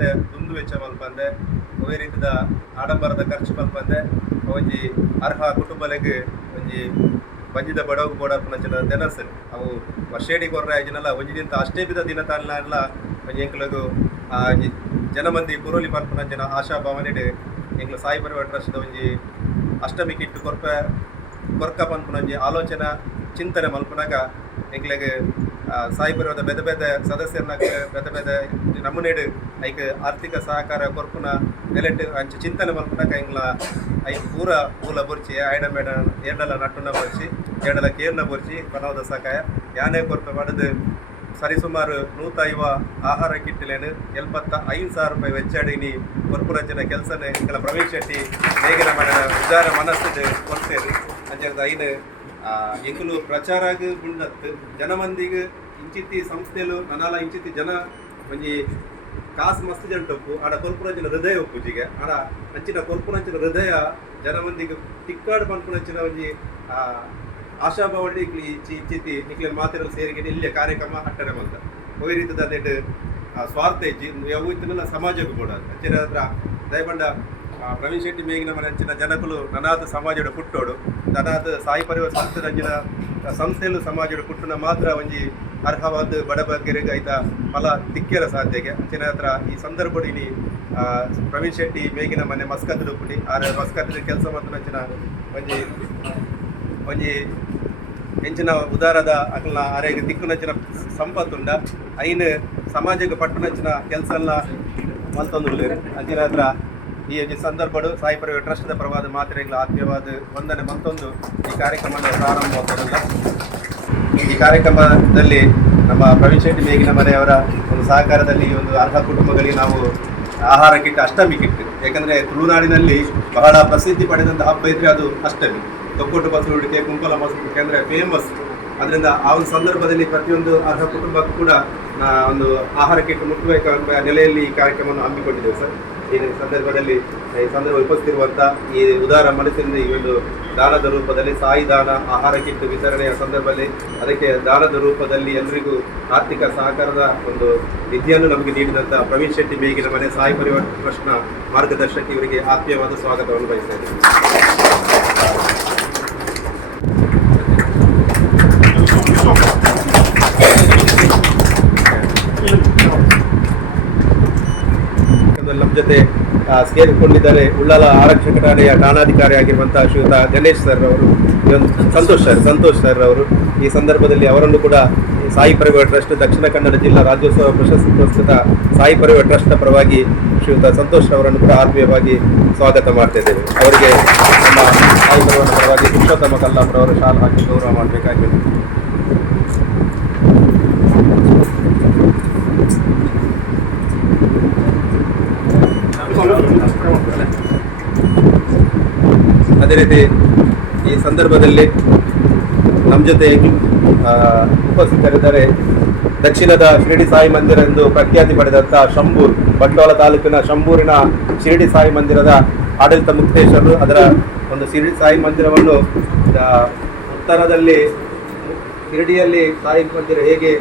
ಬೇತೆ ದುಂದು ವೆಚ್ಚ ಮಲ್ಪಂದೆ ಒವೇ ರೀತಿದ ಆಡಂಬರದ ಖರ್ಚು ಮಲ್ಪಂದೆ ಒಂಜಿ ಅರ್ಹ ಕುಟುಂಬಲೆಗ್ ಒಂಜಿ ಬಂಜಿದ ಬಡವು ಬೋಡಪ್ಪನ ತೆನಸಲು ಅವು ವರ್ಷೇಡಿ ಕೊರ್ರೆ ಆಯ್ಜಿನಲ್ಲ ಒಂಜಿದಿಂತ ಅಷ್ಟೇ ಬಿದ ದಿನ ತಾನೆಲ್ಲ ಒಂಜಿ ಎಂಕ್ಲಗು ಜನಮಂದಿ ಕುರೋಲಿ ಪನ್ಪುನ ಜನ ಆಶಾಭಾವನೆಡ್ ಎಂಕ್ಲ ಸಾಯಿ ಪರಿವಾರ ಟ್ರಸ್ಟ್ದ ಒಂಜಿ ಅಷ್ಟಮಿ ಕಿಟ್ಟು ಕೊರ್ಕ ಪನ್ಪುನ ಒಂಜಿ ಆಲೋಚನಾ ಚಿಂತನೆ ಮಲ್ಪುನಾಗ ಎಂಕ್ಲೆಗ್ ಸಾಯಿ ಪರಿವಾರದ ಬೆದ ಬೆದ ಸದಸ್ಯರನ್ನಾಗ ಬೆದ ಬೆದ ನಮೂನೆಡ್ ಐಕ್ ಆರ್ಥಿಕ ಸಹಕಾರ ಕೊರ್ಪುನ ನೆಲೆಟ್ ಅಂಚ ಚಿಂತನೆ ಮಲ್ಪುನಾಗ ಎಂಗ್ಲ ಐಕ್ ಪೂರ ಮೂಲ ಬೊರ್ಚಿ ಐಡ ಮೇಡ ಏಡಲ ನಟ್ಟುನ ಬೊರ್ಚಿ ಏಡಲ ಕೇರ್ನ ಬೊರ್ಚಿ ಪನವದ ಸಹಾಯ ಯಾನೇ ಕೊರ್ಪೆ ಮಾಡಿದ್ ಸರಿಸುಮಾರು 150 ಆಹಾರ ಕಿಟ್ಲೇನು 75,000 ರೂಪಾಯಿ ವೆಚ್ಚಾಡಿನಿ ಕೊರ್ಪುರಂಚಿನ ಕೆಲಸನ ಇಂಕಲ ಪ್ರವೀಣ್ ಶೆಟ್ಟಿ ನೇಗಿನ ಮಾಡಿದ ಉದಾರ ಮನಸ್ಸಿದ ಕೊಡ್ತೇರಿ ಅಂಚದ ಐನು ಎಂಕುಲು ಪ್ರಚಾರಾಗ ಗುಂಡತ್ತು ಜನಮಂದಿಗೆ ಇಂಚಿತ್ತಿ ಸಂಸ್ಥೆಲು ನನಾಲ ಇಂಚಿತ್ತಿ ಜನ ಒಂಜಿ ಕಾಸು ಮಸ್ತ್ ಜನ ಟೊಪ್ಪು ಆಡ ಕೊರ್ಪುರಂಚಿನ ಹೃದಯ ಒಪ್ಪುಜಿಗೆ ಆಡ ಅಂಚಿನ ಕೊರ್ಪುರಂಚಿನ ಹೃದಯ ಜನಮಂದಿಗೆ ತಿಕ್ಕಾಡು ಪನ್ಪುರಂಚಿನ ಒಂಜಿ ಆಶಾಭಾವನೆ ಇಚ್ಚಿತ್ತಿ ನಿಕ್ಲೆ ಮಾತಿರಲು ಸೇರಿಗೆ ಇಲ್ಲಿಯ ಕಾರ್ಯಕ್ರಮ ಅಟ್ಟರೆ ಬಂದ ಒಯ್ ರೀತಿದ ನೆಟ್ ಸ್ವಾರ್ಥ ಇಜ್ಜಿ ಯಾವತ್ತಿನೆಲ್ಲ ಸಮಾಜಕ್ಕೆ ಕೂಡ ಅಂಚಿನ ಹತ್ರ ದಯಪಂಡ ಪ್ರವೀಣ್ ಶೆಟ್ಟಿ ಮೇಗಿನ ಮನೆ ಅಂಚಿನ ಜನಕುಲು ನನಾದ ಸಮಾಜದ ಪುಟ್ಟೋಡು ನನಾದ ಸಾಯಿ ಪರಿವಾರ ಸಂಸ್ಥೆ ಅಂಚಿನ ಸಂಸ್ಥೆಯಲ್ಲೂ ಸಮಾಜದ ಪುಟ್ಟನ ಮಾತ್ರ ಒಂಜಿ ಅರ್ಹವಾದ ಬಡಬಗ್ಗರಿಗೆ ಐತ ಫಲ ತಿಕ್ಕೆರ ಸಾಧ್ಯಗೆ ಅಂಚಿನ ಹತ್ರ ಈ ಸಂದರ್ಭದಲ್ಲಿ ಪ್ರವೀಣ್ ಶೆಟ್ಟಿ ಮೇಗಿನ ಮನೆ ಮಸ್ಕತ್ ಪುಡಿ ಆ ಮಸ್ಕತ್ ಕೆಲಸ ಮತ್ತು ಅಂಚಿನ ಒಂಜಿ ಹೆಂಚಿನ ಉದಾರದ ಅಕಲ್ನ ಆರೆಗೆ ತಿಕ್ಕುನಂಚಿನ ಸಂಪತ್ತುಂಡ ಐನ್ ಸಮಾಜಕ್ಕೆ ಪಟ್ಟುನಂಚಿನ ಕೆಲಸ ಎಲ್ಲ ಮಲ್ತೊಂದುಲ್ಲೇರು ಅಂಚಿನ ಹತ್ರ ಈ ಸಂದರ್ಭಡು ಸಾಯಿ ಪರಿವಾರ ಟ್ರಸ್ಟ್ದ ಪರವಾದ ಮಾತ್ರೆಗಳ ಆತ್ಮೀಯವಾದ ವಂದನೆ ಮತ್ತೊಂದು ಈ ಕಾರ್ಯಕ್ರಮದ ಪ್ರಾರಂಭವಾಗುವುದಿಲ್ಲ. ಈ ಕಾರ್ಯಕ್ರಮದಲ್ಲಿ ನಮ್ಮ ಪ್ರವೀಣ್ ಶೆಟ್ಟಿ ಮೇಗಿನ ಮನೆಯವರ ಒಂದು ಸಹಕಾರದಲ್ಲಿ ಒಂದು ಅರ್ಹ ಕುಟುಂಬಗಳಿಗೆ ನಾವು ಆಹಾರ ಕಿಟ್ ಅಷ್ಟಮಿ ಕಿಟ್, ಯಾಕಂದರೆ ತುಳುನಾಡಿನಲ್ಲಿ ಬಹಳ ಪ್ರಸಿದ್ಧಿ ಪಡೆದಂಥ ಹಬ್ಬ ಇದ್ದರೆ ಅದು ಅಷ್ಟಮಿ. ತೊಕ್ಕೊಟ್ಟು ಬಸವಳಿಕೆ, ಕುಂಪಲ ಬಸವಳಿಕೆ ಅಂದರೆ ಫೇಮಸ್. ಅದರಿಂದ ಆ ಒಂದು ಸಂದರ್ಭದಲ್ಲಿ ಪ್ರತಿಯೊಂದು ಅರ್ಹ ಕುಟುಂಬಕ್ಕೂ ಕೂಡ ಒಂದು ಆಹಾರ ಕಿಟ್ ಮುಟ್ಟಬೇಕೆಂಬ ನೆಲೆಯಲ್ಲಿ ಈ ಕಾರ್ಯಕ್ರಮವನ್ನು ಹಮ್ಮಿಕೊಂಡಿದ್ದೇವೆ ಸರ್. ಈ ಸಂದರ್ಭದಲ್ಲಿ ಉಪಸ್ಥಿತಿರುವಂಥ ಈ ಉದಾರ ಮನಸ್ಸಿನಿಂದ ಈ ಒಂದು ದಾನದ ರೂಪದಲ್ಲಿ ಸಾಯಿ ದಾನ ಆಹಾರ ಕಿಟ್ ವಿತರಣೆಯ ಸಂದರ್ಭದಲ್ಲಿ ಅದಕ್ಕೆ ದಾನದ ರೂಪದಲ್ಲಿ ಎಲ್ಲರಿಗೂ ಆರ್ಥಿಕ ಸಹಕಾರದ ಒಂದು ನಿಧಿಯನ್ನು ನಮಗೆ ನೀಡಿದಂಥ ಪ್ರವೀಣ್ ಶೆಟ್ಟಿ ಮೇಗಿನ ಮನೆ ಸಾಯಿ ಪರಿವಾರ ಟ್ರಸ್ಟ್ನ ಮಾರ್ಗದರ್ಶಕಿ ಇವರಿಗೆ ಆತ್ಮೀಯವಾದ ಸ್ವಾಗತವನ್ನು ಬಯಸ್ತಾ ಇದ್ದೇನೆ. ನಮ್ಮ ಜೊತೆ ಸೇರಿಕೊಂಡಿದ್ದಾರೆ ಉಳ್ಳಾಲ ಆರಕ್ಷಕ ಠಾಣೆಯ ಠಾಣಾಧಿಕಾರಿ ಆಗಿರುವಂತಹ ಶ್ರೀಯುತ ಗಣೇಶ್ ಸರ್ ಅವರು, ಸಂತೋಷ್ ಸರ್ ಅವರು. ಈ ಸಂದರ್ಭದಲ್ಲಿ ಅವರನ್ನು ಕೂಡ ಸಾಯಿ ಪರಿವಾರ ಟ್ರಸ್ಟ್ ದಕ್ಷಿಣ ಕನ್ನಡ ಜಿಲ್ಲಾ ರಾಜ್ಯೋತ್ಸವ ಪ್ರಶಸ್ತಿ ಪುರಸ್ಕೃತ ಸಾಯಿ ಪರಿವಾರ ಟ್ರಸ್ಟ್ನ ಪರವಾಗಿ ಶ್ರೀಯುತ ಸಂತೋಷ್ ಅವರನ್ನು ಕೂಡ ಆತ್ಮೀಯವಾಗಿ ಸ್ವಾಗತ ಮಾಡ್ತಾ ಇದ್ದೇವೆ. ಅವರಿಗೆ ನಮ್ಮ ಸಾಯಿ ಪರಿವಾರ ಪರವಾಗಿ ಪುರುಷೋತ್ತಮ ಕಲ್ಲಾಪುರವರು ಶಾಲ್ ಹಾಕಿ ಗೌರವ ಮಾಡಬೇಕಾಗಿದೆ. ಅದೇ ರೀತಿ ಈ ಸಂದರ್ಭದಲ್ಲಿ ನಮ್ಮ ಜೊತೆ ಉಪಸ್ಥಿತರಿದ್ದಾರೆ ದಕ್ಷಿಣದ ಶಿರಡಿ ಸಾಯಿ ಮಂದಿರ ಎಂದು ಪ್ರಖ್ಯಾತಿ ಪಡೆದಂಥ ಶಂಭೂರ್, ಬಂಟ್ವಾಳ ತಾಲೂಕಿನ ಶಂಭೂರಿನ ಶಿರಡಿ ಸಾಯಿ ಮಂದಿರದ ಆಡಳಿತ ಮುಕ್ತೇಶ್ವರರು. ಅದರ ಒಂದು ಶಿರಡಿ ಸಾಯಿ ಮಂದಿರವನ್ನು ಉತ್ತರದಲ್ಲಿ ಶಿರಡಿಯಲ್ಲಿ ಸಾಯಿ ಮಂದಿರ ಹೇಗೆ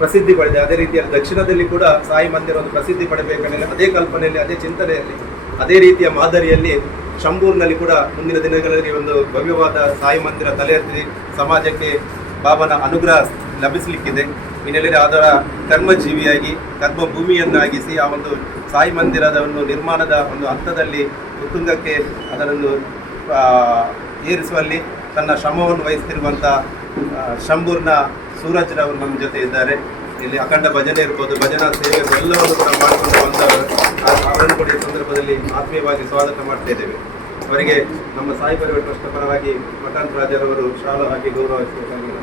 ಪ್ರಸಿದ್ಧಿ ಪಡೆದಿದೆ, ಅದೇ ರೀತಿಯಲ್ಲಿ ದಕ್ಷಿಣದಲ್ಲಿ ಕೂಡ ಸಾಯಿ ಮಂದಿರ ಒಂದು ಪ್ರಸಿದ್ಧಿ ಪಡೆಬೇಕಂದರೆ ಅದೇ ಕಲ್ಪನೆಯಲ್ಲಿ, ಅದೇ ಚಿಂತನೆಯಲ್ಲಿ, ಅದೇ ರೀತಿಯ ಮಾದರಿಯಲ್ಲಿ ಶಂಭೂರಿನಲ್ಲಿ ಕೂಡ ಮುಂದಿನ ದಿನಗಳಲ್ಲಿ ಒಂದು ಭವ್ಯವಾದ ಸಾಯಿ ಮಂದಿರ ತಲೆ ಎತ್ತಿ ಸಮಾಜಕ್ಕೆ ಬಾಬನ ಅನುಗ್ರಹ ಲಭಿಸಲಿಕ್ಕಿದೆ. ಈ ನೆಲೆಯಲ್ಲಿ ಅದರ ಕರ್ಮಜೀವಿಯಾಗಿ ಕರ್ಮಭೂಮಿಯನ್ನಾಗಿಸಿ ಆ ಒಂದು ಸಾಯಿ ಮಂದಿರದ ಒಂದು ನಿರ್ಮಾಣದ ಒಂದು ಹಂತದಲ್ಲಿ ಉತ್ತುಂಗಕ್ಕೆ ಅದನ್ನು ಏರಿಸುವಲ್ಲಿ ತನ್ನ ಶ್ರಮವನ್ನು ವಹಿಸ್ತಿರುವಂಥ ಶಂಭೂರ್ನ ಸೂರಜ್ರವರು ನಮ್ಮ ಜೊತೆ ಇದ್ದಾರೆ. ಇಲ್ಲಿ ಅಖಂಡ ಭಜನೆ ಇರ್ಬೋದು, ಭಜನಾ ಸೇವೆ ಎಲ್ಲವನ್ನು ಕೂಡ ಮಾಡಿಕೊಂಡು ಬಂದವರು. ಅವರನ್ನು ಕೂಡ ಈ ಸಂದರ್ಭದಲ್ಲಿ ಆತ್ಮೀಯವಾಗಿ ಸ್ವಾಗತ ಮಾಡ್ತಾ ಇದ್ದೇವೆ. ಅವರಿಗೆ ನಮ್ಮ ಸಾಯಿ ಪರಿವಾರ ಟ್ರಸ್ಟ್ ಪರವಾಗಿ ಮಠಾಂತ ರಾಜರವರು ಶಾಲು ಹಾಕಿ ಗೌರವಿಸಬೇಕಾಗಿದೆ.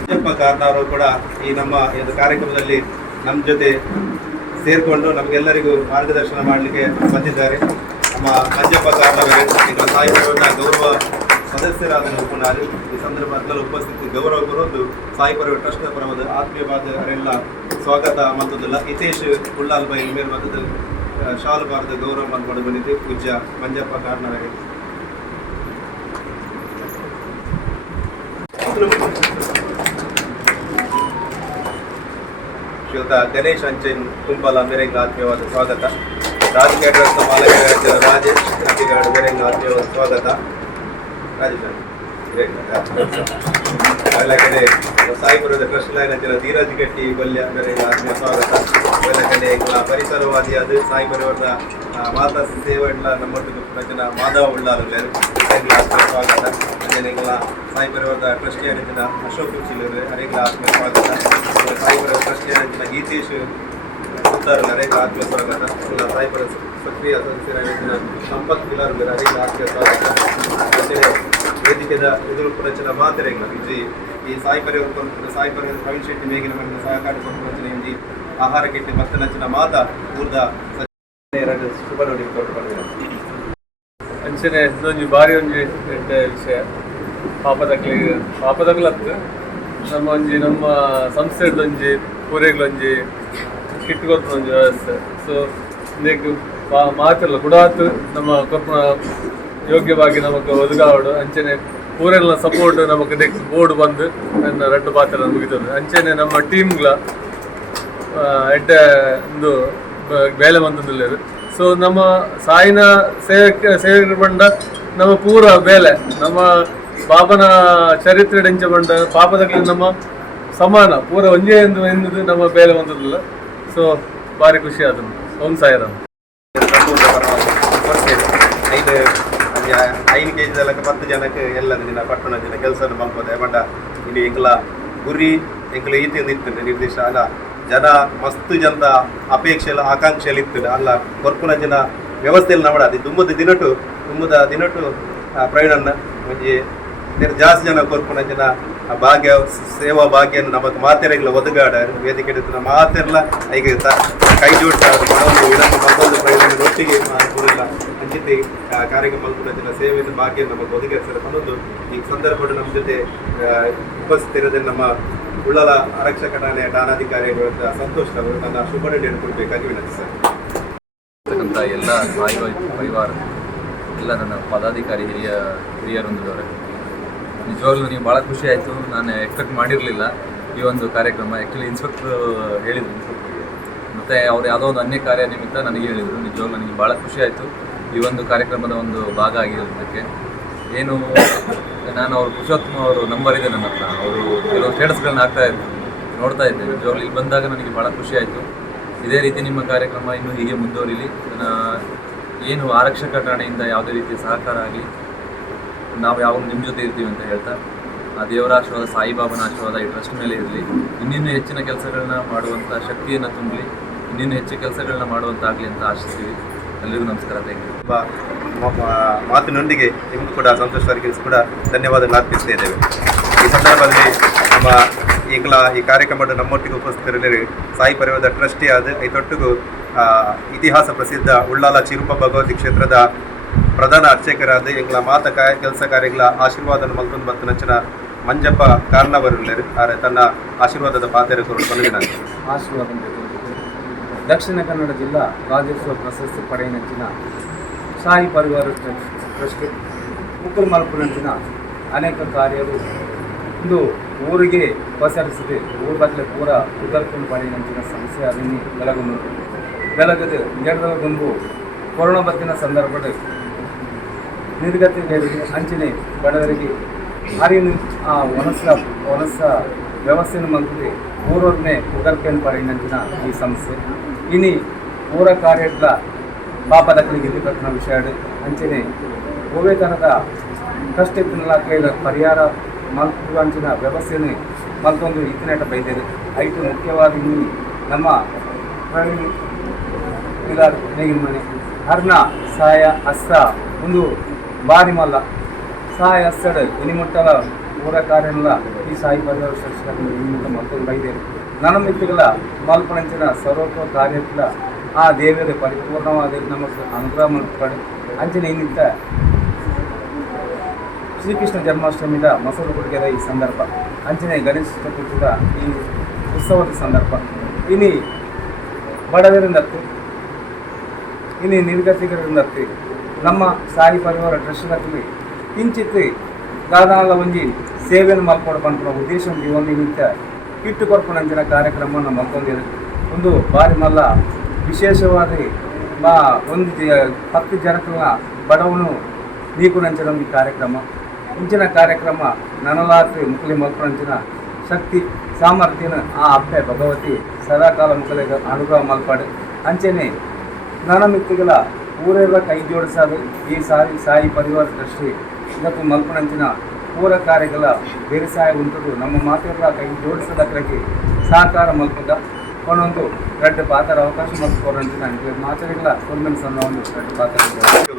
ಮಂಜಪ್ಪ ಕಾರ್ನಾರು ಕೂಡ ಈ ನಮ್ಮ ಒಂದು ಕಾರ್ಯಕ್ರಮದಲ್ಲಿ ನಮ್ಮ ಜೊತೆ ಸೇರಿಕೊಂಡು ನಮಗೆಲ್ಲರಿಗೂ ಮಾರ್ಗದರ್ಶನ ಮಾಡಲಿಕ್ಕೆ ಬಂದಿದ್ದಾರೆ. ನಮ್ಮ ಮಂಜಪ್ಪ ಕಾರ್ನಾರು ಈಗ ಸಾಯಿ ಪರಿವಾರ ಗೌರವ ಸದಸ್ಯರಾದ ಉಪನಾರಿ ಈ ಸಂದರ್ಭದಲ್ಲಿ ಉಪಸ್ಥಿತಿ ಗೌರವ ಬರೋದು ಸಾಯಿ ಪರಿವಾರ ಟ್ರಸ್ಟ್ನ ಪರವಾದ ಆತ್ಮೀಯವಾದ ಅವರೆಲ್ಲ ಸ್ವಾಗತ ಮತ್ತೊಂದಿಲ್ಲ. ಹಿತೇಶ್ ಉಳ್ಳಾಲ್ ಬೈ ಮೇಲ್ವಾದ ಶಾಲು ಬಾರದ ಗೌರವ ಮಾಡಿಕೊಂಡು ಬಂದಿದ್ದೆ ಪೂಜ್ಯ ಮಂಜಪ್ಪ ಕಾರ್ನಾರಿಗೆ. ಶ್ರೀಯುತ ಗಣೇಶ್ ಅಂಚೆನ್ ಕುಂಬಲ ಮೇರೆಂಗ ಆತ್ಮೀಯವಾದ ಸ್ವಾಗತ. ರಾಜಕೀಯ ಟ್ರಸ್ಟ್ ಮಾಲಕ ರಾಜೇಶ್ ಅಂತಿಗಾಡು ಮೇರೆಂಗ ಆತ್ಮೀಯವಾದ ಸ್ವಾಗತ. ರಾಜೇಶ್ ಕಡೆ ಸಾಯಿಪುರದ ಟ್ರಸ್ಟ್ ಲೈನ್ ಅಂಚಿನ ಧೀರಜ್ ಗಟ್ಟಿ ಕೊಲ್ಯ ಮೇರೆಂಗ ಆತ್ಮೀಯ ಸ್ವಾಗತ. ಕಡೆ ಪರಿಸರವಾದಿ ಅದು ಸಾಯಿಪುರದ ಮಾತಾ ಸೇವೆ ನಮ್ಮೊಟ್ಟಿಗೆ ಪ್ರಜನ ಮಾಧವ ಉಳ್ಳಾರು ಆತ್ಮೀಯ ಸ್ವಾಗತ. ಅದೇನೆಲ್ಲ ಸಾಯಿಪುರದ ಟ್ರಸ್ಟಿ ಅಂಚಿನ ಅಶೋಕ್ ಚಿಲ್ಲರು ಅರೆಗಳ ಆತ್ಮೀಯ ಸ್ವಾಗತ. ಸಾಯಿಪುರ ಟ್ರಸ್ಟಿ ಅಂಚಿನ ಗೀತೇಶ್ ಉತ್ತರ ಅರೆಗಳ ಆತ್ಮೀಯ ಸ್ವಾಗತ. ಸಾಯಿಪುರ ಸಕ್ರಿಯ ಸದಸ್ಯರಾಗಿನ ಸಂಪತ್ ಪಿಲಾರ್ ಅರೆಗಳ ಆತ್ಮೀಯ ಸ್ವಾಗತ. ವೇದಿಕೆದ ಎದುರು ರಚನ ಮಾತೆರೆಗಳ ಈ ಸಾಯಿ ಪರಿವಾರ ಪ್ರವೀಣ್ ಶೆಟ್ಟಿ ಮೇಗಿನ ಮಣ್ಣಿನ ಸಹಕಾರಿ ಸಂರಚನೆ ಇಂದಿ ಆಹಾರ ಕಿಟ್ಟಿ ಮತ್ತೆ ನಚ್ಚಿನ ಮಾತ ಊರ್ದ ಎರಡು ಶುಭ ನೋಡಿ ಅಂಚನೆ ಒಂಜಿ ಬಾರಿ ಒಂಜಿ ಎಡ್ಡೆ ವಿಷಯ ಪಾಪದಗ್ಲತ್ತು ನಮ್ಮ ಸಂಸ್ಥೆದೊಂಜಿ ಪೂರೆಗ್ಲೊಂಜಿ ಕಿಟ್ ಕೊರ್ಪುನ ಒಂಜಿ ವ್ಯವಸ್ಥೆ. ಸೊ ಇಂದಕ್ಕೆ ಮಾತಿಲ್ಲ ಕುಡಾತು ನಮ್ಮ ಕೊರ್ಪುನ ಯೋಗ್ಯವಾಗಿ ನಮಗೆ ಒದಗಾವಡು ಅಂಚನೆ ಪೂರೆಲ್ಲ ಸಪೋರ್ಟ್ ನಮಗೆ ನೆಕ್ಸ್ಟ್ ಬೋರ್ಡ್ ಬಂದು ನನ್ನ ರೆಡ್ಡು ಪಾತ್ರ ಮುಗಿತದೆ. ಅಂಚನೆ ನಮ್ಮ ಟೀಮ್ಗಳ ಎಡ್ಡೆ ಒಂದು ಬೇಲೆ ಬಂತಂದಿಲ್ಲ. ಸೊ ನಮ್ಮ ಸಾಯಿನ ಸೇವೆ ಬಂಡ ನಮ್ಮ ಪೂರ ಬೇಲೆ ನಮ್ಮ ಬಾಬನ ಚರಿತ್ರೆ ಡೆಂಚ ಬಂಡ ಪಾಪದಲ್ಲಿ ನಮ್ಮ ಸಮಾನ ಪೂರ ಒಂಜೇ ಎಂದು ಎನ್ನುವುದು ನಮ್ಮ ಬೇಲೆ ಬಂದದಿಲ್ಲ. ಸೊ ಭಾರಿ ಖುಷಿ ಆದನು. ಓಂ ಸಾಯಿರಾಮ್. ಐದು ಕೆ ಜಿ 10 ಜನಕ್ಕೆ ಎಲ್ಲ ದಿನ ಪಟ್ಟಣ ದಿನ ಕೆಲಸ ಮಲ್ಪದೆ ಬಟ್ ಇಲ್ಲಿ ಎಂಕಲ ಗುರಿ ಎಂಕಲ ಈತಿಯಿಂದ ಇರ್ತದೆ ನಿರ್ದಿಷ್ಟ ಅಲ್ಲ. ಜನ ಮಸ್ತ್ ಜನದ ಅಪೇಕ್ಷೆಲ್ಲ ಆಕಾಂಕ್ಷೆಯಲ್ಲಿ ಇರ್ತದೆ ಅಲ್ಲ. ಕೊರ್ಪುನ ಜನ ವ್ಯವಸ್ಥೆಯಲ್ಲಿ ನಮ್ಮದು ತುಂಬದ ದಿನಟು ಪ್ರವೀಣನ್ನ ಒಂಜಿ ಜಾಸ್ತಿ ಜನ ಕೊರ್ಪುನ ಜನ ಭಾಗ್ಯ ಸೇವಾ ಭಾಗ್ಯನ ನಮಗೆ ಮಾತೆರೆಗಳ ಒದಗಾಡ ವೇದಿಕೆ ನಮ್ಮ ಮಾತೆಲ್ಲ ಈಗ ಕೈ ಜೋಡಿಸ್ತಾರೆ ಮತ್ತೊಂದು ಪ್ರಯೋಜನ ಒಟ್ಟಿಗೆ ಪೂರೆಲ್ಲ ಅಂಚಿತೆ ಕಾರ್ಯಕ್ರಮ ಮಲ್ಪುನ ಜನ ಸೇವೆಯನ್ನು ಭಾಗ್ಯ ನಮಗೆ ಒದಗಿಸ್ತಾರೆ ಅನ್ನೋದು ಈ ಸಂದರ್ಭ ನಮ್ಮ ಜೊತೆ ಉಪಸ್ಥಿತಿರೋದೇ ನಮ್ಮ ಉಳ್ಳಲ ಆರಕ್ಷಕ ಠಾಣೆಯ ಠಾಣಾಧಿಕಾರಿಗಳ ಸಂತೋಷ್ ಅವರು ನನ್ನ ಶುಭ ನಡೆಯನ್ನು ಕೊಡಬೇಕಾಗಿ ವಿನಂತಿಸ್ತಾರೆ. ಎಲ್ಲ ಸಾಯಿ ಪರಿವಾರ ಎಲ್ಲ ನನ್ನ ಪದಾಧಿಕಾರಿ ಹಿರಿಯರೊಂದಿದವರೆ ನಿಜವಾಗ್ಲೂ ನೀವು ಭಾಳ ಖುಷಿ ಆಯಿತು. ನಾನು ಎಕ್ಸ್ಪೆಕ್ಟ್ ಮಾಡಿರಲಿಲ್ಲ ಈ ಒಂದು ಕಾರ್ಯಕ್ರಮ. ಆ್ಯಕ್ಚುಲಿ ಇನ್ಸ್ಪೆಕ್ಟ್ರು ಹೇಳಿದರು ಮತ್ತು ಅವ್ರು ಯಾವುದೋ ಒಂದು ಅನ್ಯ ಕಾರ್ಯ ನಿಮಿತ್ತ ನನಗೆ ಹೇಳಿದರು. ನಿಜವಾಗ್ಲೂ ನನಗೆ ಭಾಳ ಖುಷಿ ಆಯಿತು ಈ ಒಂದು ಕಾರ್ಯಕ್ರಮದ ಒಂದು ಭಾಗ ಆಗಿರೋದಕ್ಕೆ. ಏನು ನಾನು ಅವರು ಪುರುಷೋತ್ತಮ ಅವರು ನಂಬರ್ ಇದೆ ನನ್ನ ಹತ್ರ. ಅವರು ಕೆಲವು ಸ್ಟೇಟಸ್ಗಳನ್ನ ನೋಡ್ತಾ ಇದ್ದೆ. ನಿಜವಾಗ್ಲೂ ಇಲ್ಲಿ ಬಂದಾಗ ನನಗೆ ಭಾಳ ಖುಷಿ ಆಯಿತು. ಇದೇ ರೀತಿ ನಿಮ್ಮ ಕಾರ್ಯಕ್ರಮ ಇನ್ನೂ ಹೀಗೆ ಮುಂದುವರಿಲಿ. ಏನು ಆರಕ್ಷಕ ಠಾಣೆಯಿಂದ ಯಾವುದೇ ರೀತಿಯ ಸಹಕಾರ ಆಗಲಿ ನಾವು ಯಾವಾಗ ನಿಮ್ಮ ಜೊತೆ ಇರ್ತೀವಿ ಅಂತ ಹೇಳ್ತಾ ಆ ದೇವರ ಆಶೀರ್ವಾದ ಸಾಯಿಬಾಬನ ಆಶೀರ್ವಾದ ಈ ಟ್ರಸ್ಟ್ ಮೇಲೆ ಇರಲಿ. ಇನ್ನಿನ್ನೂ ಹೆಚ್ಚಿನ ಕೆಲಸಗಳನ್ನ ಮಾಡುವಂಥ ಶಕ್ತಿಯನ್ನು ತುಂಬಲಿ. ಇನ್ನಿನ್ನೂ ಹೆಚ್ಚು ಕೆಲಸಗಳನ್ನ ಮಾಡುವಂತಾಗಲಿ ಅಂತ ಆಶಿಸ್ತೀವಿ. ಎಲ್ಲರಿಗೂ ನಮಸ್ಕಾರ. Thank you. ಮಾತಿನೊಂದಿಗೆ ನಿಮಗೂ ಕೂಡ ಸಂತೋಷ್ ಅವರಿಗೆ ಕೂಡ ಧನ್ಯವಾದಗಳು ಅರ್ಪಿಸ್ತಾ ಇದ್ದೇವೆ. ಈ ಸಂದರ್ಭದಲ್ಲಿ ನಮ್ಮ ಈ ಕಾರ್ಯಕ್ರಮದ ನಮ್ಮೊಟ್ಟಿಗೆ ಉಪಸ್ಥಿತರಲ್ಲಿ ಸಾಯಿ ಪರಿವಾರದ ಟ್ರಸ್ಟಿ ಆದ ಐತೊಟ್ಟಿಗೂ ಇತಿಹಾಸ ಪ್ರಸಿದ್ಧ ಉಳ್ಳಾಲ ಚಿರುಪ ಭಗವತಿ ಕ್ಷೇತ್ರದ ಪ್ರಧಾನ ಅರ್ಚಕರಾದ ಎಂಗ್ಲ ಮಾತ ಕೆಲಸ ಕಾರ್ಯಗಳ ಆಶೀರ್ವಾದ ಮಲ್ತೊಂದು ಬತ್ತು ನಚ್ಚಿನ ಮಂಜಪ್ಪ ಕಾರಣವರುಳ್ಳರು ತನ್ನ ಆಶೀರ್ವಾದದ ಪಾತ್ರೆ ಕೊರಡು ಆಶೀರ್ವಾದ. ದಕ್ಷಿಣ ಕನ್ನಡ ಜಿಲ್ಲಾ ರಾಜ್ಯೋತ್ಸವ ಪ್ರಶಸ್ತಿ ಪಡೆಯಿನಂಚಿನ ಸಾಯಿ ಪರಿವಾರ ಟ್ರಸ್ಟ್ ಮುಕ್ಕುಲು ಮಲ್ಪುನಂಚಿನ ಅನೇಕ ಕಾರ್ಯಗಳು ಇಂದು ಊರಿಗೆ ಪಸರಿಸಿದೆ. ಊರ ಬಗ್ಗೆ ಪೂರ ಉದರ್ಕೊಂಡು ಪಡೆಯಿನಂಚಿನ ಸಮಸ್ಯೆ ಅದನ್ನು ಬೆಳಗದು ಜಡದ ಗುಂಪು ಕೊರೋನಾ ಬತ್ತಿನ ಸಂದರ್ಭದಲ್ಲಿ ನಿರ್ಗತಿಗಳಿಗೆ ಅಂಚನೆ ಬಡವರಿಗೆ ಹರಿನು ಒನಸ ವ್ಯವಸ್ಥೆಯನ್ನು ಮಲ್ಪದೆ ಊರವ್ರನ್ನೇ ಉದರ್ಕೊಂಡು ಪಡೆಯಿನಂಚಿನ ಈ ಸಮಸ್ಯೆ ಇನಿ ಊರ ಕಾರ್ಯಗಳ ಪಾಪದಕ್ಕಲಿಗೆ ಇರತಕ್ಕಂಥ ವಿಷಯ ಅಂಚನೆ ಒವ್ವೇ ಥರದ ಕಷ್ಟದ ಕೇಳ ಪರಿಹಾರ ಮಲ್ಪುವಂಚಿನ ವ್ಯವಸ್ಥೆಯನ್ನು ಮಲ್ತೊಂದು ಇತ್ತಿನಟ ಬೈದಿದೆ. ಐಟು ಮುಖ್ಯವಾಗಿ ನಮ್ಮ ಪ್ರವೀಣ್ ಪಿಲಾರ್ ನೇಗಿನ ಮನೆ ಹರ್ನ ಸಹಾಯ ಹಸ್ತ ಒಂದು ಬಾರಿ ಮಲ್ಲ ಸಹಾಯ ಹಸ್ತಡ ಇನಿಮುಟ್ಟಲ ಊರ ಕಾರ್ಯಲ್ಲ ಈ ಸಾಯಿ ಪರಿವಾರ ಇನಿಮುಟ್ಟ ಮತ್ತೊಂದು ಬೈದೇರು ನನ್ನ ಮಿತ್ತುಗಳ ಮಲ್ಪಣಂಚಿನ ಸರ್ವತ್ವ ಕಾರ್ಯಗಳ ಆ ದೇವರ ಪರಿಪೂರ್ಣವಾದ ನಮಗೆ ಅನುಗ್ರಹ ಮಾಡ್ಕೊಂಡು ಅಂಚನೆ ಇನ್ನಿತ್ತ ಶ್ರೀಕೃಷ್ಣ ಜನ್ಮಾಷ್ಟಮಿದ ಮೊಸರು ಕೊಡುಗೆದ ಈ ಸಂದರ್ಭ ಅಂಚನೆ ಗಣೇಶ ಚತುರ್ಥಿದ ಈ ಉತ್ಸವದ ಸಂದರ್ಭ ಇನಿ ಬಡವರಿಂದತ್ತು ಇನಿ ನಿರ್ಗತಿಗರಿಂದತ್ತು ನಮ್ಮ ಸಾಯಿ ಪರಿವಾರ ಟ್ರಸ್ಟ್ನಲ್ಲಿ ಕಿಂಚಿತ್ ದಾದಾಲ ಒಂಜಿ ಸೇವೆಯನ್ನು ಮಲ್ಪಡ ಪನ್ಪುನ ಉದ್ದೇಶ ಒಂದು ನಿಮಿತ್ತ ಕಿಟ್ಟು ಕೊರ್ಪುನಂಚಿನ ಕಾರ್ಯಕ್ರಮವನ್ನು ಮಲ್ಕೊಂಡಿದೆ. ಒಂದು ಬಾರಿ ಮಲ್ಲ ವಿಶೇಷವಾದ ಒಂದು 10 ಜನಗಳ ಬಡವನು ನೀಕುನಂಚಿನ ಒಂದು ಕಾರ್ಯಕ್ರಮ. ಇಂಚಿನ ಕಾರ್ಯಕ್ರಮ ನನಲಾತ್ರಿ ಮುಕ್ಲಿ ಮಲ್ಪುನಂಚಿನ ಶಕ್ತಿ ಸಾಮರ್ಥ್ಯನ ಆ ಅಪ್ಪೆ ಭಗವತಿ ಸದಾಕಾಲ ಮುಕ್ಕಲಿಗೆ ಅನುಗ್ರಹ ಮಲ್ಪಾಡು. ಅಂಚೆನೆ ನನ್ನ ಮಿತ್ತಿಗಳ ಊರೆಲ್ಲ ಕೈ ಜೋಡಿಸಲು ಈ ಸಾಯಿ ಪರಿವಾರ ಟ್ರಸ್ಟ್ ಇದಕ್ಕೂ ಮಲ್ಪನಂಚಿನ ಪೂರ ಕಾರ್ಯಗಳ ಬೇರೆಸಾಯ ಉಂಟು ನಮ್ಮ ಮಾತೆಲ್ಲ ಕೈ ಜೋಡಿಸೋದಕ್ಕೆ ಸಹಕಾರ ಮಲ್ಪದ ಕೊನೊಂದು ರೆಡ್ ಪಾತ್ರ ಅವಕಾಶ ಮಲ್ಪೋರಂಚಿನ ಮಾತೆಗಳ ಕೊರ್ಮೆನ್ ಸಣ್ಣ ಒಂದು ರೆಡ್ ಪಾತ್ರ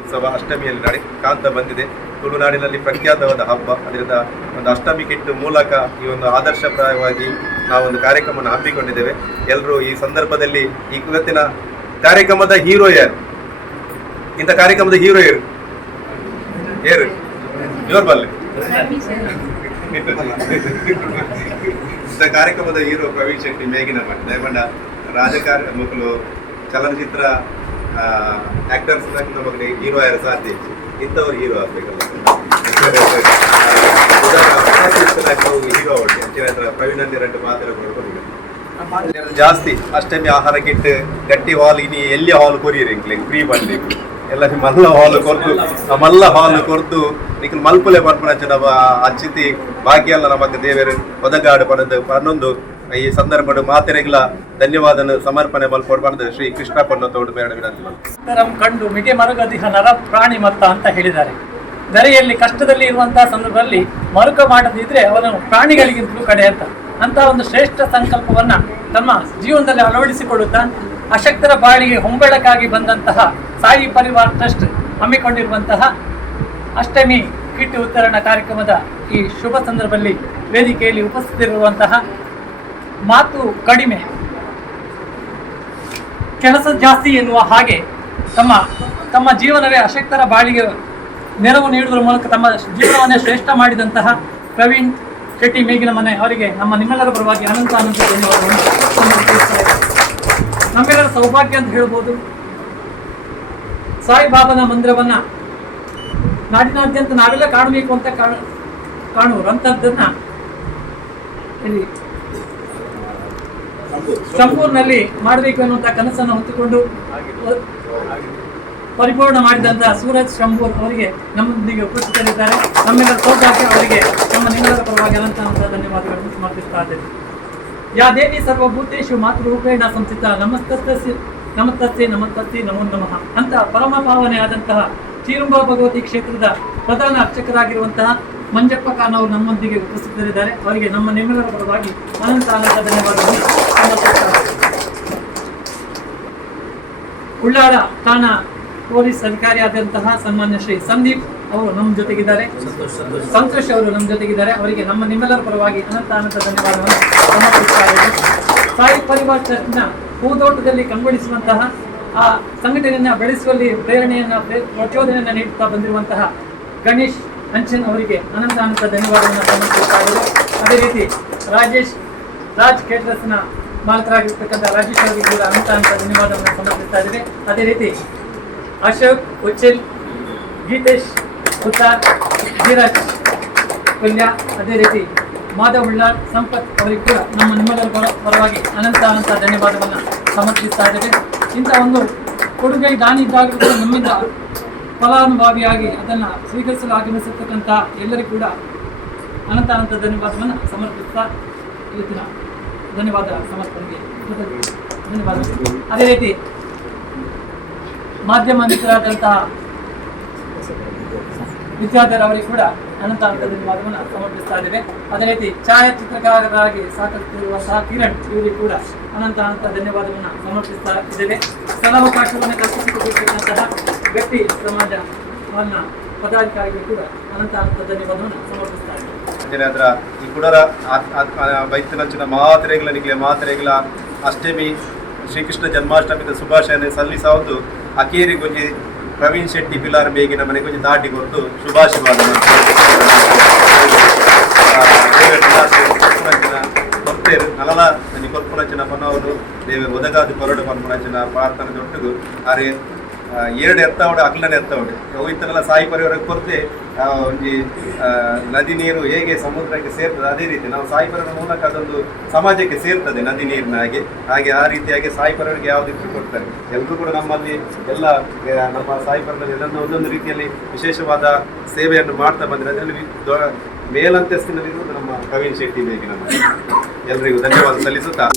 ಉತ್ಸವ ಅಷ್ಟಮಿಯಲ್ಲಿ ಕಾಂತ ಬಂದಿದೆ. ತುಳುನಾಡಿನಲ್ಲಿ ಪ್ರಖ್ಯಾತವಾದ ಹಬ್ಬ. ಅದರಿಂದ ಒಂದು ಅಷ್ಟಮಿ ಕಿಟ್ಟು ಮೂಲಕ ಈ ಒಂದು ಆದರ್ಶಪ್ರಾಯವಾಗಿ ನಾವೊಂದು ಕಾರ್ಯಕ್ರಮವನ್ನು ಹಮ್ಮಿಕೊಂಡಿದ್ದೇವೆ. ಎಲ್ಲರೂ ಈ ಸಂದರ್ಭದಲ್ಲಿ ಈ ಇವತ್ತಿನ ಕಾರ್ಯಕ್ರಮದ ಹೀರೋ ಯಾರು? ಇಂಥ ಕಾರ್ಯಕ್ರಮದ ಹೀರೋ ಯಾರು? ಇವ್ರ ಬಲ್ಲೆ ಇಂಥ ಕಾರ್ಯಕ್ರಮದ ಹೀರೋ ಪ್ರವೀಣ್ ಶೆಟ್ಟಿ ಮೇಗಿನ ಮಠ ದಯಮಾಡ ರಾಜಕಾರಣ ಮಕ್ಕಳು ಚಲನಚಿತ್ರ ಆಕ್ಟರ್ಸ್ ನಮಗೆ ಹೀರೋ ಯಾರು ಸಾಧ್ಯ ಇಂಥವ್ರು ಹೀರೋ ಆಗ್ಬೇಕಲ್ಲ. ಹೀರೋ ಪ್ರವೀಣಲ್ಲಿ 2 ಮಾತಾಡ ಜಾಸ್ತಿ ಅಷ್ಟಮಿ ಆಹಾರ ಕಿಟ್ಟು ಗಟ್ಟಿ ಹಾಲ್ ಇನಿ ಎಲ್ಲಿ ಹಾಲ್ ಕೊರಿಯರಿ ಫ್ರೀ ಬಂಡಿ ಎಲ್ಲ ಮಲ್ಲ ಹಾಲು ಕೊರ್ದು ಮಲ್ಲ ಹಾಲು ಕೊರ್ದು ನಿಖಲ್ ಮಲ್ಪುಲೆ ಪನ್ಪುನ ಅಚ್ಚಿತಿ ಭಾಗ್ಯ ಎಲ್ಲ ನಮಗೆ ದೇವರು ಒದಗಾಡು ಪಡೆದು ಪನ್ನೊಂದು ಈ ಸಂದರ್ಭ ಮಾತೆರೆಗಳ ಧನ್ಯವಾದ ಸಮರ್ಪಣೆ ಮಲ್ಪೊಡು ಪಡೆದು ಶ್ರೀ ಕೃಷ್ಣ ಪನ್ನೊತ್ತೋಡು ಬೇಡ ವಿನಂತಿ ಕಂಡು ಮಿಗೆ ಮರುಗದಿಹ ನರ ಪ್ರಾಣಿ ಮತ್ತ ಅಂತ ಹೇಳಿದ್ದಾರೆ. ಧರೆಯಲ್ಲಿ ಕಷ್ಟದಲ್ಲಿ ಇರುವಂತಹ ಸಂದರ್ಭದಲ್ಲಿ ಮರುಕ ಮಾಡದಿದ್ರೆ ಅವನು ಪ್ರಾಣಿಗಳಿಗಿಂತಲೂ ಕಡೆ ಅಂತ ಒಂದು ಶ್ರೇಷ್ಠ ಸಂಕಲ್ಪವನ್ನ ತಮ್ಮ ಜೀವನದಲ್ಲಿ ಅಳವಡಿಸಿಕೊಳ್ಳುತ್ತಾ ಅಶಕ್ತರ ಬಾಳಿಗೆ ಹೊಂಬೆಳಕಾಗಿ ಬಂದಂತಹ ಸಾಯಿ ಪರಿವಾರ ಟ್ರಸ್ಟ್ ಹಮ್ಮಿಕೊಂಡಿರುವಂತಹ ಅಷ್ಟಮಿ ಕಿಟ್ಟು ವಿತರಣಾ ಕಾರ್ಯಕ್ರಮದ ಈ ಶುಭ ಸಂದರ್ಭದಲ್ಲಿ ವೇದಿಕೆಯಲ್ಲಿ ಉಪಸ್ಥಿತರಿರುವಂತಹ ಮಾತು ಕಡಿಮೆ ಕೆಲಸ ಜಾಸ್ತಿ ಎನ್ನುವ ಹಾಗೆ ತಮ್ಮ ಜೀವನವೇ ಅಶಕ್ತರ ಬಾಳಿಗೆ ನೆರವು ನೀಡುವುದರ ಮೂಲಕ ತಮ್ಮ ಜೀವನವನ್ನೇ ಶ್ರೇಷ್ಠ ಮಾಡಿದಂತಹ ಪ್ರವೀಣ್ ಶೆಟ್ಟಿ ಮೇಗಿನ ಮನೆ ಅವರಿಗೆ ನಮ್ಮ ನಿಮ್ಮೆಲ್ಲರ ಪರವಾಗಿ ಅನಂತ ಧನ್ಯವಾದವನ್ನು ನಮ್ಮೆಲ್ಲರ ಸೌಭಾಗ್ಯ ಅಂತ ಹೇಳ್ಬೋದು. ಸಾಯಿಬಾಬನ ಮಂದಿರವನ್ನ ನಾಡಿನಾದ್ಯಂತ ನಾವೆಲ್ಲ ಕಾಣಬೇಕು ಅಂತ ಕಾಣುವಂಥದ್ದನ್ನ ಇಲ್ಲಿ ಸಂಪೂರ್ಣದಲ್ಲಿ ಮಾಡಬೇಕು ಅನ್ನುವಂಥ ಕನಸನ್ನು ಹೊತ್ತುಕೊಂಡು ಪರಿಪೂರ್ಣ ಮಾಡಿದಂತಹ ಸೂರಜ್ ಶಂಭೂರ್ ಅವರಿಗೆ ನಮ್ಮೊಂದಿಗೆ ಉಪಸ್ಥಿತರಿದ್ದಾರೆ. ನಮ್ಮೆಲ್ಲರ ಸೌಭಾಗ್ಯ ಅವರಿಗೆ ನಮ್ಮ ನಿಮ್ಮೆಲ್ಲರ ಪರವಾಗಿ ಅನಂತ ಧನ್ಯವಾದಗಳನ್ನು ಸಮರ್ಪಿಸ್ತಾ ಇದ್ದೇವೆ. ಯಾ ದೇವಿ ಸರ್ವಭೂತೇಶು ಮಾತೃರೂಪೇಣ ಸಂಸ್ಥಿತ ನಮಸ್ತಸ್ಸೆ ನಮೋ ನಮಃ ಅಂತ ಪರಮ ಭಾವನೆಯಾದಂತಹ ಚೀರುಂಬ ಭಗವತಿ ಕ್ಷೇತ್ರದ ಪ್ರಧಾನ ಅರ್ಚಕರಾಗಿರುವಂತಹ ಮಂಜಪ್ಪ ಖಾನ್ ಅವರು ನಮ್ಮೊಂದಿಗೆ ಉಪಸ್ಥಿತರಿದ್ದಾರೆ. ಅವರಿಗೆ ನಮ್ಮ ನಿಮ್ಮೆಲ್ಲರ ಪರವಾಗಿ ಅನಂತ ಧನ್ಯವಾದಗಳನ್ನು ಸಮರ್ಪಿಸುತ್ತಾರೆ. ಉಳ್ಳಾಳ ಠಾಣಾ ಪೊಲೀಸ್ ಅಧಿಕಾರಿಯಾದಂತಹ ಸನ್ಮಾನ್ಯ ಶ್ರೀ ಸಂದೀಪ್ ಅವರು ನಮ್ಮ ಜೊತೆಗಿದ್ದಾರೆ. ಸಂತೋಷ್ ಅವರು ನಮ್ಮ ಜೊತೆಗಿದ್ದಾರೆ. ಅವರಿಗೆ ನಮ್ಮ ನಿಮ್ಮೆಲ್ಲರ ಪರವಾಗಿ ಅನಂತ ಧನ್ಯವಾದವನ್ನು ಸಮರ್ಪಿಸುತ್ತಾರೆ. ಸಾಯಿ ಪರಿವಾರ ಟ್ರಸ್ಟ್ನ ಹೂದೋಟದಲ್ಲಿ ಕಂಗೊಳಿಸುವಂತಹ ಆ ಸಂಘಟನೆಯನ್ನು ಬೆಳೆಸುವಲ್ಲಿ ಪ್ರಚೋದನೆಯನ್ನು ನೀಡುತ್ತಾ ಬಂದಿರುವಂತಹ ಗಣೇಶ್ ಹಂಚನ್ ಅವರಿಗೆ ಅನಂತ ಧನ್ಯವಾದವನ್ನು ಸಮರ್ಪಿಸುತ್ತಾರೆ. ಅದೇ ರೀತಿ ರಾಜ್ ಕೇಟರಸ್ನ ಮಾಲಕರಾಗಿರ್ತಕ್ಕಂಥ ರಾಜೇಶ್ ಅವರಿಗೆ ಕೂಡ ಅನಂತ ಧನ್ಯವಾದವನ್ನು ಸಮರ್ಪಿಸ್ತಾ ಇದ್ದೇವೆ. ಅದೇ ರೀತಿ ಅಶೋಕ್ ಉಚ್ಚಿಲ್, ಗೀತೇಶ್ ಉತ್ತಾರ್, ಧೀರಜ್ ಕೊಲ್ಯ, ಅದೇ ರೀತಿ ಮಾಧವ್ ಉಳ್ಳಾರ್, ಸಂಪತ್ ಅವರಿಗೆ ಕೂಡ ನಮ್ಮ ನಿಮ್ಮೆಲ್ಲರ ಪರವಾಗಿ ಅನಂತ ಧನ್ಯವಾದವನ್ನು ಸಮರ್ಪಿಸ್ತಾ ಇದ್ದೇವೆ. ಇಂಥ ಒಂದು ಕೊಡುಗೆ ದಾನಿ ಇದ್ದಾಗಲೂ ಕೂಡ ನಮ್ಮಿಂದ ಫಲಾನುಭವಿಯಾಗಿ ಅದನ್ನು ಸ್ವೀಕರಿಸಲು ಆಗಮಿಸಿರ್ತಕ್ಕಂಥ ಎಲ್ಲರಿಗೂ ಕೂಡ ಅನಂತ ಧನ್ಯವಾದವನ್ನು ಸಮರ್ಪಿಸ್ತಾ ಇವತ್ತಿನ ಧನ್ಯವಾದ ಸಮರ್ಪಣೆಗೆ ಧನ್ಯವಾದಗಳು. ಅದೇ ರೀತಿ ಮಾಧ್ಯಮ ಮಿತ್ರರಾದಂತಹ ವಿದ್ಯಾಧರ್ ಅವರಿಗೆ ಕೂಡ ಅನಂತ ಧನ್ಯವಾದವನ್ನು ಸಮರ್ಪಿಸ್ತಾ ಇದ್ದೇವೆ. ಅದೇ ರೀತಿ ಛಾಯಾಚಿತ್ರಕಾರರಾಗಿ ಸಾಕುತ್ತಿರುವಂತಹ ಕಿರಣ್ ಇವರಿಗೆ ಕೂಡ ಅನಂತ ಧನ್ಯವಾದವನ್ನು ಸಮರ್ಪಿಸ್ತಾ ಇದ್ದೇವೆ. ಸ್ಥಳಾವಕಾಶವನ್ನು ಕಲ್ಪಿಸಿಕೊಟ್ಟಿರ್ತಕ್ಕಂತಹ ವ್ಯಕ್ತಿ ಸಮಾಜವನ್ನ ಪದಾಧಿಕಾರಿಗಳು ಕೂಡ ಅನಂತ ಧನ್ಯವಾದವನ್ನು ಸಮರ್ಪಿಸ್ತಾ ಇದ್ದೇವೆ. ಈ ಕುಡರ ಬೈತಿನಂಚಿನ ಮಾತೆರೆಗಳ ಅಷ್ಟಮಿ ಶ್ರೀಕೃಷ್ಣ ಜನ್ಮಾಷ್ಟಮಿದ ಶುಭಾಶಯ ಸಲ್ಲಿಸುವುದು ಅಕೇರಿ ಗೊಂಜಿ ಪ್ರವೀಣ್ ಶೆಟ್ಟಿ ಪಿಲಾರ್ ಬೇಗಿನ ಮನೆ ಗೊಂಜಿ ದಾಟಿ ಕೊಟ್ಟು ಶುಭಾಶೀರ್ವಾದ ಕೊರ್ತೇರು ನಲಲ ನನಗೆ ಕೊರ್ಪುನಂಚಿನ ಪನವರು ದೇವರು ಒದಗಾದು ಕೊರಡು ಪನ್ಪುನಂಚಿನ ಪ್ರಾರ್ಥನೆ ದೊಡ್ಡದು ಆರೆ 2 ಎತ್ತವಡೆ ಅಗ್ಲನೆ ಎತ್ತವಡೆ ಹೋಯ್ತನಲ್ಲ ಸಾಯಿ ಪರಿವಾರಕ್ಕೆ ಕೊರತೆ ಒಂಜಿ ನದಿ ನೀರು ಹೇಗೆ ಸಮುದ್ರಕ್ಕೆ ಸೇರ್ತದೆ ಅದೇ ರೀತಿ ನಾವು ಸಾಯಿಪರರ ಮೂಲಕ ಅದೊಂದು ಸಮಾಜಕ್ಕೆ ಸೇರ್ತದೆ ನದಿ ನೀರಿನ ಹಾಗೆ ಆ ರೀತಿಯಾಗಿ ಸಾಯಿಪರರಿಗೆ ಯಾವುದಿದ್ರು ಕೊಡ್ತಾರೆ. ಎಲ್ಲರೂ ಕೂಡ ನಮ್ಮಲ್ಲಿ ಎಲ್ಲ ನಮ್ಮ ಸಾಯಿಪರದಲ್ಲಿ ಎಲ್ಲ ಒಂದೊಂದು ರೀತಿಯಲ್ಲಿ ವಿಶೇಷವಾದ ಸೇವೆಯನ್ನು ಮಾಡ್ತಾ ಬಂದರೆ ಅದರಲ್ಲಿ ಮೇಲಂತಸ್ತಿನಲ್ಲಿರುವುದು ನಮ್ಮ ಪ್ರವೀಣ್ ಶೆಟ್ಟಿ ಬೇಗ ನಮ್ಮ ಎಲ್ಲರಿಗೂ ಧನ್ಯವಾದ ಸಲ್ಲಿಸುತ್ತಾ